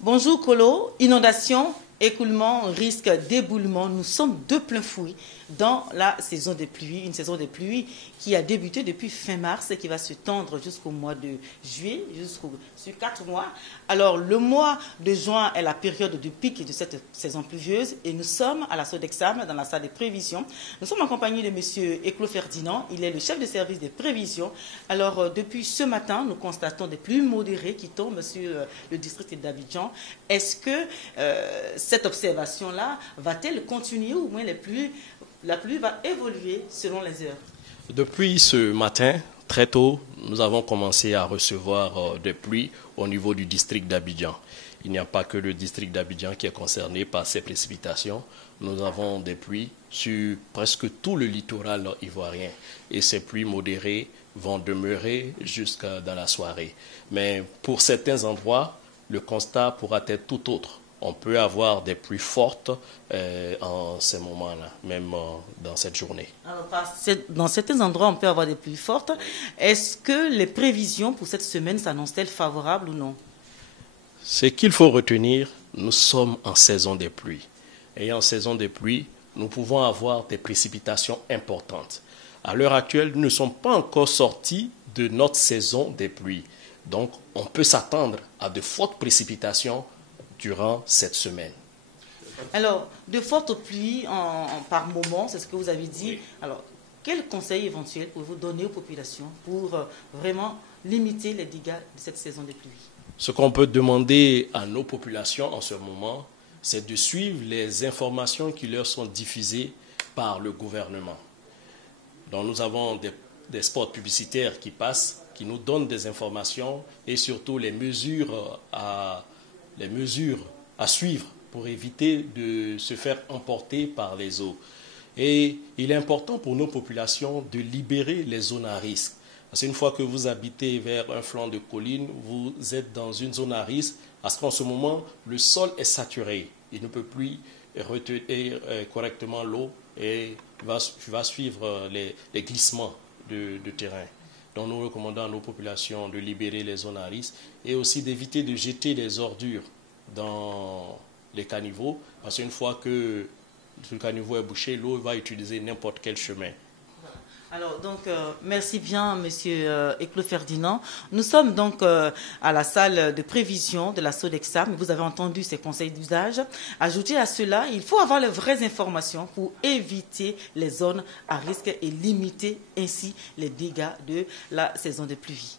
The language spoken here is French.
Bonjour Colo, inondation, écoulement, risque d'éboulement. Nous sommes de plein fouet dans la saison des pluies, une saison des pluies qui a débuté depuis fin mars et qui va se tendre jusqu'au mois de juillet, sur 4 mois. Alors le mois de juin est la période de pic de cette saison pluvieuse et nous sommes à la Sodexam, dans la salle des prévisions. Nous sommes en compagnie de M. Eclo Ferdinand, il est le chef de service des prévisions. Alors depuis ce matin, nous constatons des pluies modérées qui tombent sur le district d'Abidjan. Est-ce que cette observation-là va-t-elle continuer ou au moins la pluie va évoluer selon les heures? Depuis ce matin, très tôt, nous avons commencé à recevoir des pluies au niveau du district d'Abidjan. Il n'y a pas que le district d'Abidjan qui est concerné par ces précipitations. Nous avons des pluies sur presque tout le littoral ivoirien. Et ces pluies modérées vont demeurer jusqu'à dans la soirée. Mais pour certains endroits, le constat pourra être tout autre. On peut avoir des pluies fortes en ces moments-là, même dans cette journée. Alors, dans certains endroits, on peut avoir des pluies fortes. Est-ce que les prévisions pour cette semaine s'annoncent-elles favorables ou non? Ce qu'il faut retenir, nous sommes en saison des pluies. Et en saison des pluies, nous pouvons avoir des précipitations importantes. À l'heure actuelle, nous ne sommes pas encore sortis de notre saison des pluies. Donc, on peut s'attendre à de fortes précipitations durant cette semaine. Alors, de fortes pluies par moment, c'est ce que vous avez dit. Oui. Alors, quels conseils éventuels pouvez-vous donner aux populations pour vraiment limiter les dégâts de cette saison des pluies? Ce qu'on peut demander à nos populations en ce moment, c'est de suivre les informations qui leur sont diffusées par le gouvernement. Donc, nous avons des spots publicitaires qui passent, qui nous donnent des informations et surtout les mesures à suivre pour éviter de se faire emporter par les eaux. Et il est important pour nos populations de libérer les zones à risque. Parce qu'une fois que vous habitez vers un flanc de colline, vous êtes dans une zone à risque, parce qu'en ce moment, le sol est saturé. Il ne peut plus retenir correctement l'eau et va suivre les glissements de terrain. Donc nous recommandons à nos populations de libérer les zones à risque et aussi d'éviter de jeter les ordures dans les caniveaux, parce qu'une fois que le caniveau est bouché, l'eau va utiliser n'importe quel chemin. Alors, donc, merci bien, Monsieur Eclo Ferdinand. Nous sommes donc à la salle de prévision de la Sodexam. Vous avez entendu ces conseils d'usage. Ajoutez à cela, il faut avoir les vraies informations pour éviter les zones à risque et limiter ainsi les dégâts de la saison des pluies.